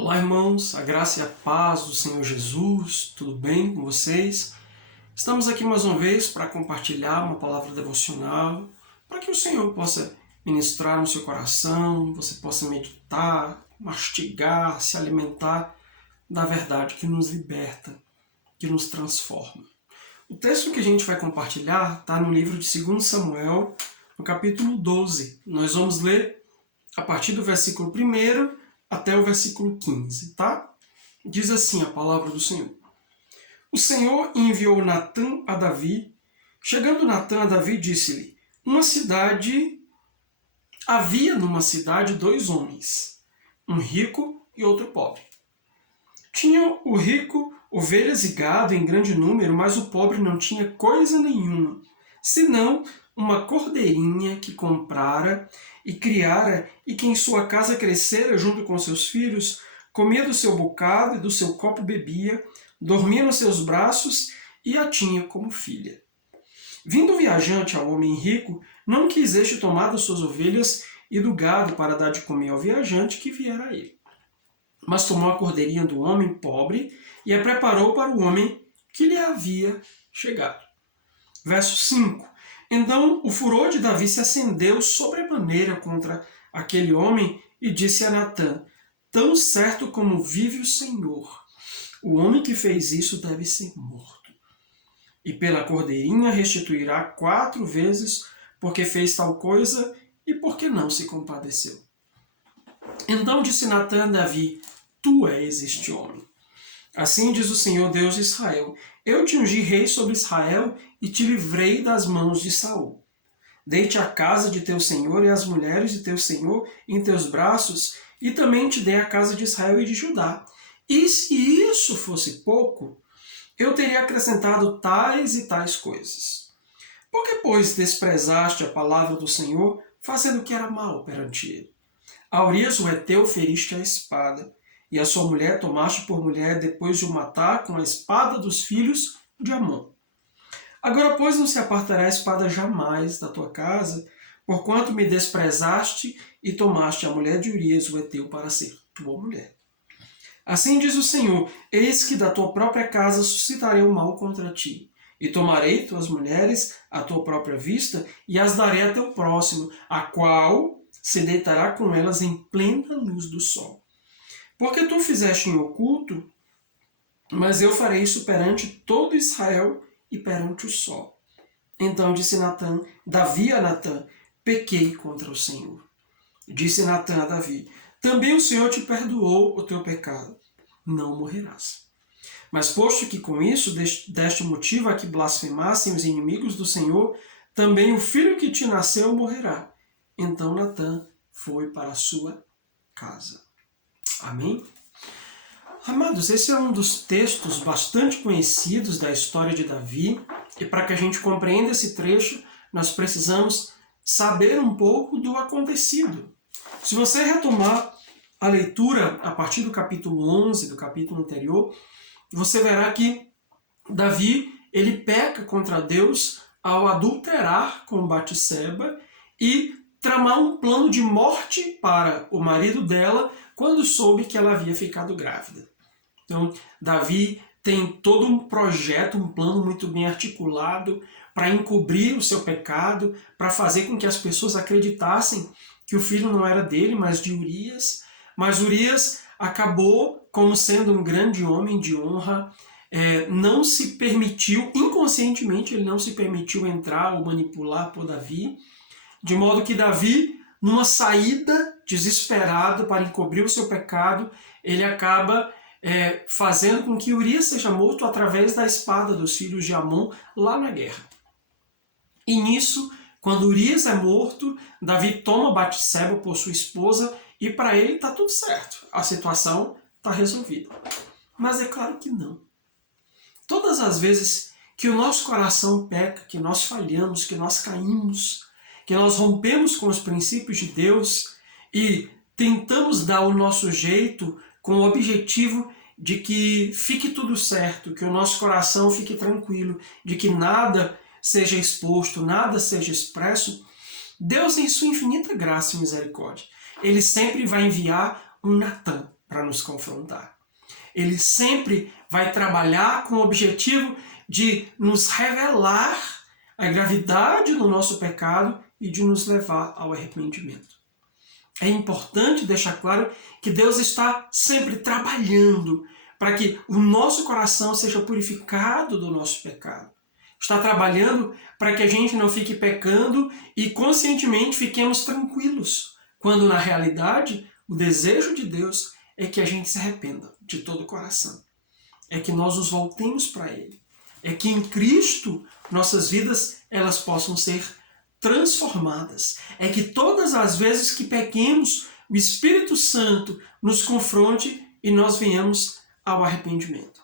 Olá, irmãos, a graça e a paz do Senhor Jesus, tudo bem com vocês? Estamos aqui mais uma vez para compartilhar uma palavra devocional, para que o Senhor possa ministrar no seu coração, você possa meditar, mastigar, se alimentar da verdade que nos liberta, que nos transforma. O texto que a gente vai compartilhar está no livro de 2 Samuel, no capítulo 12. Nós vamos ler a partir do versículo 1 até o versículo 15, tá? Diz assim a palavra do Senhor. O Senhor enviou Natã a Davi. Chegando Natã a Davi, disse-lhe: Havia numa cidade 2 homens, um rico e outro pobre. Tinha o rico ovelhas e gado em grande número, mas o pobre não tinha coisa nenhuma, senão uma cordeirinha que comprara e criara, e que em sua casa crescera junto com seus filhos, comia do seu bocado e do seu copo bebia, dormia nos seus braços e a tinha como filha. Vindo o viajante ao homem rico, não quis este tomar das suas ovelhas e do gado para dar de comer ao viajante que viera a ele. Mas tomou a cordeirinha do homem pobre e a preparou para o homem que lhe havia chegado. Verso 5. Então o furor de Davi se acendeu sobremaneira contra aquele homem e disse a Natã: Tão certo como vive o Senhor, o homem que fez isso deve ser morto. E pela cordeirinha restituirá 4 vezes, porque fez tal coisa e porque não se compadeceu. Então disse Natã a Davi: Tu és este homem. Assim diz o Senhor Deus de Israel: Eu te ungi rei sobre Israel e te livrei das mãos de Saul. Dei-te a casa de teu senhor e as mulheres de teu senhor em teus braços, e também te dei a casa de Israel e de Judá. E se isso fosse pouco, eu teria acrescentado tais e tais coisas. Por que, pois, desprezaste a palavra do Senhor, fazendo o que era mal perante ele? A Urias o heteu feriste a espada, e a sua mulher tomaste por mulher depois de o matar com a espada dos filhos de Amon. Agora, pois, não se apartará a espada jamais da tua casa, porquanto me desprezaste e tomaste a mulher de Urias o heteu para ser tua mulher. Assim diz o Senhor: Eis que da tua própria casa suscitarei o mal contra ti, e tomarei tuas mulheres à tua própria vista, e as darei a teu próximo, a qual se deitará com elas em plena luz do sol. Porque tu fizeste em oculto, mas eu farei isso perante todo Israel e perante o sol. Então disse Davi a Natã: Pequei contra o Senhor. Disse Natã a Davi: Também o Senhor te perdoou o teu pecado. Não morrerás. Mas posto que com isso deste motivo a que blasfemassem os inimigos do Senhor, também o filho que te nasceu morrerá. Então Natã foi para a sua casa. Amém? Amados, esse é um dos textos bastante conhecidos da história de Davi, e para que a gente compreenda esse trecho, nós precisamos saber um pouco do acontecido. Se você retomar a leitura a partir do capítulo 11, do capítulo anterior, você verá que Davi ele peca contra Deus ao adulterar com Batseba e tramar um plano de morte para o marido dela quando soube que ela havia ficado grávida. Então, Davi tem todo um projeto, um plano muito bem articulado para encobrir o seu pecado, para fazer com que as pessoas acreditassem que o filho não era dele, mas de Urias. Mas Urias acabou, como sendo um grande homem de honra, não se permitiu, inconscientemente, ele não se permitiu entrar ou manipular por Davi, de modo que Davi, numa saída desesperado para encobrir o seu pecado, ele acaba fazendo com que Urias seja morto através da espada dos filhos de Amon lá na guerra. E nisso, quando Urias é morto, Davi toma Batseba por sua esposa e para ele está tudo certo, a situação está resolvida. Mas é claro que não. Todas as vezes que o nosso coração peca, que nós falhamos, que nós caímos, que nós rompemos com os princípios de Deus e tentamos dar o nosso jeito com o objetivo de que fique tudo certo, que o nosso coração fique tranquilo, de que nada seja exposto, nada seja expresso, Deus, em sua infinita graça e misericórdia, Ele sempre vai enviar um Natã, para nos confrontar. Ele sempre vai trabalhar com o objetivo de nos revelar a gravidade do nosso pecado e de nos levar ao arrependimento. É importante deixar claro que Deus está sempre trabalhando para que o nosso coração seja purificado do nosso pecado. Está trabalhando para que a gente não fique pecando e conscientemente fiquemos tranquilos, quando na realidade o desejo de Deus é que a gente se arrependa de todo o coração. É que nós nos voltemos para Ele. É que em Cristo nossas vidas elas possam ser transformadas. É que todas as vezes que pequemos, o Espírito Santo nos confronte e nós venhamos ao arrependimento.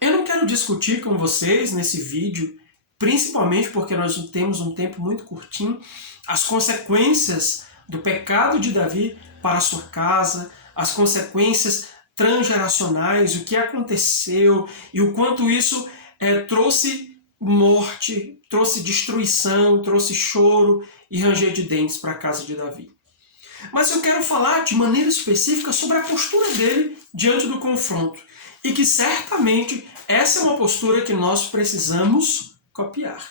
Eu não quero discutir com vocês nesse vídeo, principalmente porque nós temos um tempo muito curtinho, as consequências do pecado de Davi para a sua casa, as consequências transgeracionais, o que aconteceu e o quanto isso trouxe morte, trouxe destruição, trouxe choro e ranger de dentes para a casa de Davi. Mas eu quero falar de maneira específica sobre a postura dele diante do confronto. E que certamente essa é uma postura que nós precisamos copiar.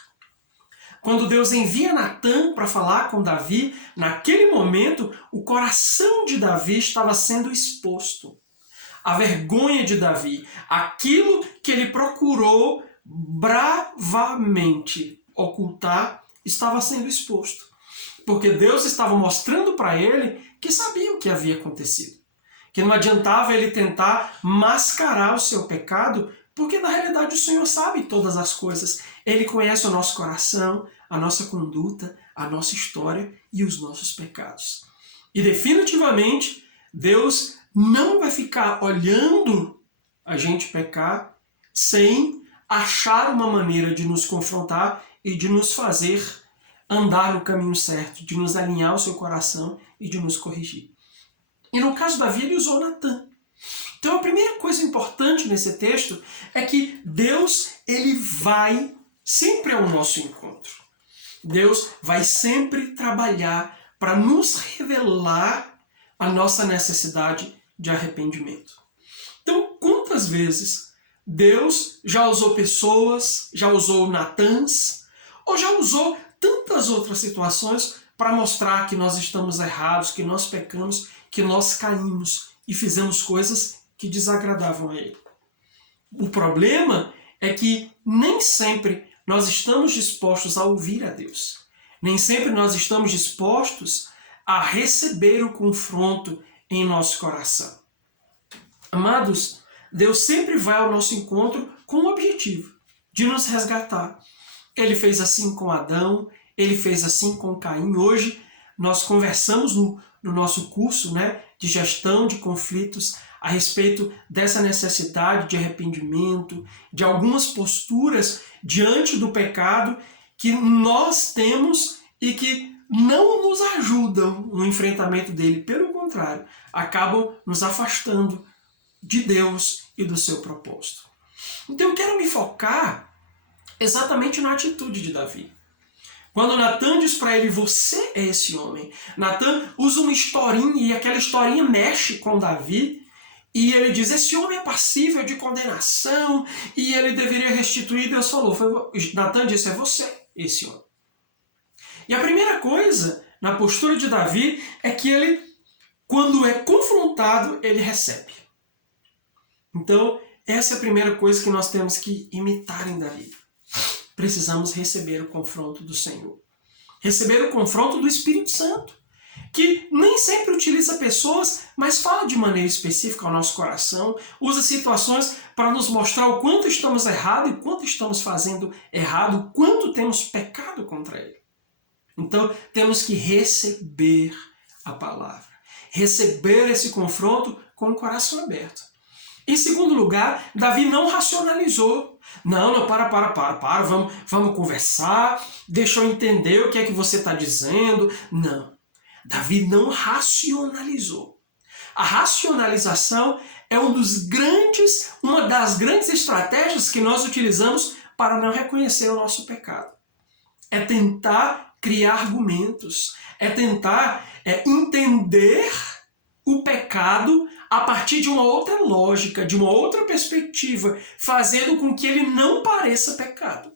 Quando Deus envia Natã para falar com Davi, naquele momento o coração de Davi estava sendo exposto. A vergonha de Davi, aquilo que ele procurou bravamente ocultar, estava sendo exposto. Porque Deus estava mostrando para ele que sabia o que havia acontecido. Que não adiantava ele tentar mascarar o seu pecado, porque na realidade o Senhor sabe todas as coisas. Ele conhece o nosso coração, a nossa conduta, a nossa história e os nossos pecados. E definitivamente, Deus não vai ficar olhando a gente pecar sem achar uma maneira de nos confrontar e de nos fazer andar no caminho certo, de nos alinhar ao seu coração e de nos corrigir. E no caso de Davi, ele usou Natã. Então a primeira coisa importante nesse texto é que Deus ele vai sempre ao nosso encontro. Deus vai sempre trabalhar para nos revelar a nossa necessidade de arrependimento. Então, quantas vezes Deus já usou pessoas, já usou Natãs, ou já usou tantas outras situações para mostrar que nós estamos errados, que nós pecamos, que nós caímos e fizemos coisas que desagradavam a Ele. O problema é que nem sempre nós estamos dispostos a ouvir a Deus. Nem sempre nós estamos dispostos a receber o confronto em nosso coração. Amados, Deus sempre vai ao nosso encontro com o objetivo de nos resgatar. Ele fez assim com Adão, ele fez assim com Caim. Hoje nós conversamos no nosso curso de gestão de conflitos a respeito dessa necessidade de arrependimento, de algumas posturas diante do pecado que nós temos e que não nos ajudam no enfrentamento dele. Pelo contrário, acabam nos afastando de Deus e do seu propósito. Então eu quero me focar exatamente na atitude de Davi. Quando Natã diz para ele, você é esse homem. Natã usa uma historinha e aquela historinha mexe com Davi. E ele diz, esse homem é passível de condenação e ele deveria restituir. Deus falou, Natã disse, é você esse homem. E a primeira coisa na postura de Davi é que ele, quando é confrontado, ele recebe. Então, essa é a primeira coisa que nós temos que imitar em Davi. Precisamos receber o confronto do Senhor. Receber o confronto do Espírito Santo, que nem sempre utiliza pessoas, mas fala de maneira específica ao nosso coração, usa situações para nos mostrar o quanto estamos errados e o quanto estamos fazendo errado, o quanto temos pecado contra Ele. Então, temos que receber a palavra, receber esse confronto com o coração aberto. Em segundo lugar, Davi não racionalizou. Não, para, vamos conversar, deixa eu entender o que é que você está dizendo. Não, Davi não racionalizou. A racionalização é uma das grandes estratégias que nós utilizamos para não reconhecer o nosso pecado. É tentar criar argumentos, é tentar entender o pecado pecado a partir de uma outra lógica, de uma outra perspectiva, fazendo com que ele não pareça pecado.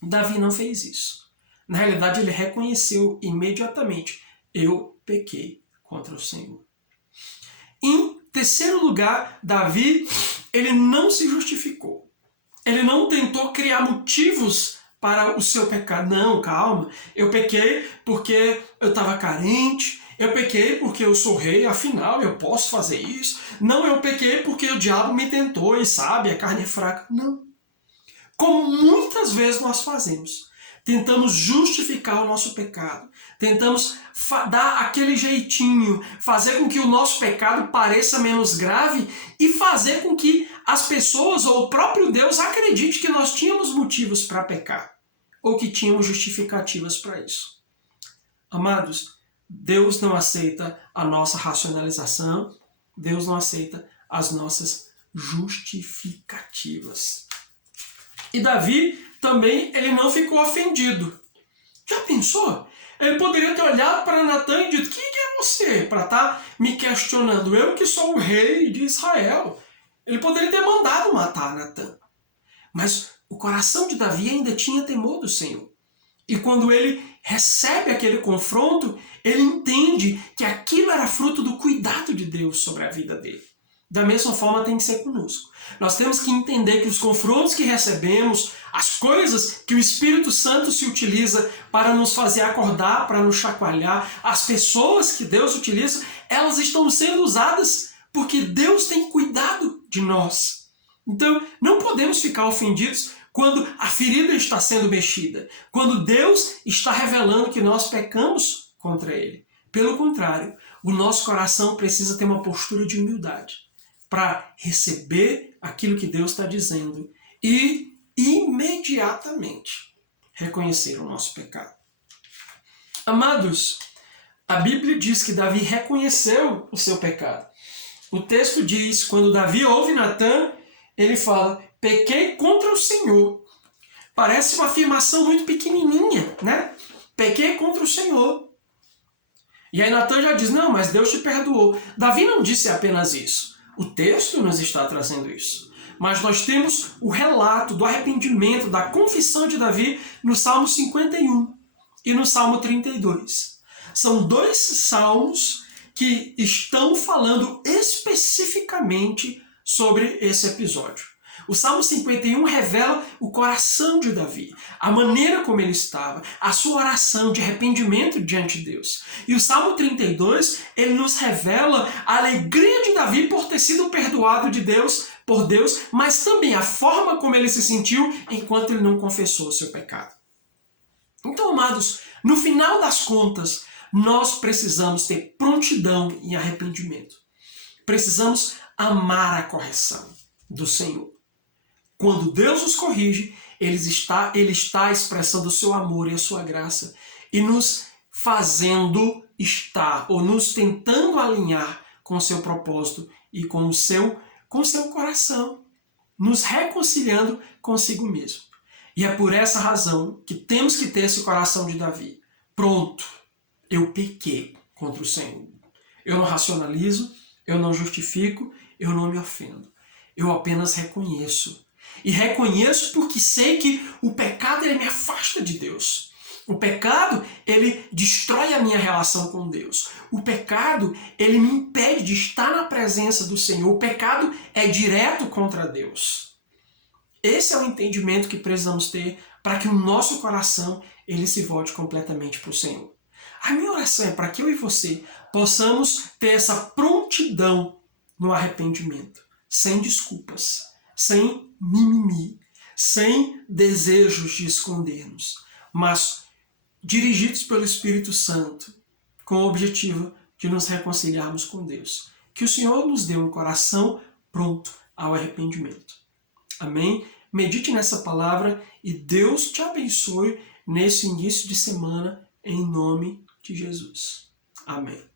Davi não fez isso. Na realidade, ele reconheceu imediatamente: eu pequei contra o Senhor. Em terceiro lugar, Davi, ele não se justificou. Ele não tentou criar motivos para o seu pecado. Não, calma, eu pequei porque eu estava carente, eu pequei porque eu sou rei, afinal eu posso fazer isso. Não, eu pequei porque o diabo me tentou e sabe, a carne é fraca. Não. Como muitas vezes nós fazemos. Tentamos justificar o nosso pecado. Tentamos dar aquele jeitinho, fazer com que o nosso pecado pareça menos grave e fazer com que as pessoas ou o próprio Deus acredite que nós tínhamos motivos para pecar ou que tínhamos justificativas para isso. Amados, Deus não aceita a nossa racionalização, Deus não aceita as nossas justificativas. E Davi também ele não ficou ofendido. Já pensou? Ele poderia ter olhado para Natan e dito: quem é você para estar me questionando? Eu que sou o rei de Israel. Ele poderia ter mandado matar Natan. Mas o coração de Davi ainda tinha temor do Senhor. E quando ele recebe aquele confronto, ele entende que aquilo era fruto do cuidado de Deus sobre a vida dele. Da mesma forma tem que ser conosco. Nós temos que entender que os confrontos que recebemos, as coisas que o Espírito Santo se utiliza para nos fazer acordar, para nos chacoalhar, as pessoas que Deus utiliza, elas estão sendo usadas porque Deus tem cuidado de nós. Então, não podemos ficar ofendidos quando a ferida está sendo mexida, quando Deus está revelando que nós pecamos contra Ele. Pelo contrário, o nosso coração precisa ter uma postura de humildade para receber aquilo que Deus está dizendo e imediatamente reconhecer o nosso pecado. Amados, a Bíblia diz que Davi reconheceu o seu pecado. O texto diz, quando Davi ouve Natan, ele fala: pequei contra o Senhor. Parece uma afirmação muito pequenininha, né? Pequei contra o Senhor. E aí Natan já diz: não, mas Deus te perdoou. Davi não disse apenas isso. O texto nos está trazendo isso. Mas nós temos o relato do arrependimento, da confissão de Davi no Salmo 51 e no Salmo 32. São dois salmos que estão falando especificamente sobre esse episódio. O Salmo 51 revela o coração de Davi, a maneira como ele estava, a sua oração de arrependimento diante de Deus. E o Salmo 32, ele nos revela a alegria de Davi por ter sido perdoado por Deus, mas também a forma como ele se sentiu enquanto ele não confessou o seu pecado. Então, amados, no final das contas, nós precisamos ter prontidão em arrependimento. Precisamos amar a correção do Senhor. Quando Deus nos corrige, Ele está expressando o seu amor e a sua graça e nos fazendo estar, ou nos tentando alinhar com o seu propósito e com o seu coração, nos reconciliando consigo mesmo. E é por essa razão que temos que ter esse coração de Davi. Pronto, eu pequei contra o Senhor. Eu não racionalizo, eu não justifico, eu não me ofendo. Eu apenas reconheço. E reconheço porque sei que o pecado ele me afasta de Deus. O pecado ele destrói a minha relação com Deus. O pecado ele me impede de estar na presença do Senhor. O pecado é direto contra Deus. Esse é o entendimento que precisamos ter para que o nosso coração ele se volte completamente para o Senhor. A minha oração é para que eu e você possamos ter essa prontidão no arrependimento, sem desculpas, sem mimimi, sem desejos de escondermos, mas dirigidos pelo Espírito Santo, com o objetivo de nos reconciliarmos com Deus. Que o Senhor nos dê um coração pronto ao arrependimento. Amém? Medite nessa palavra e Deus te abençoe nesse início de semana, em nome de Jesus. Amém.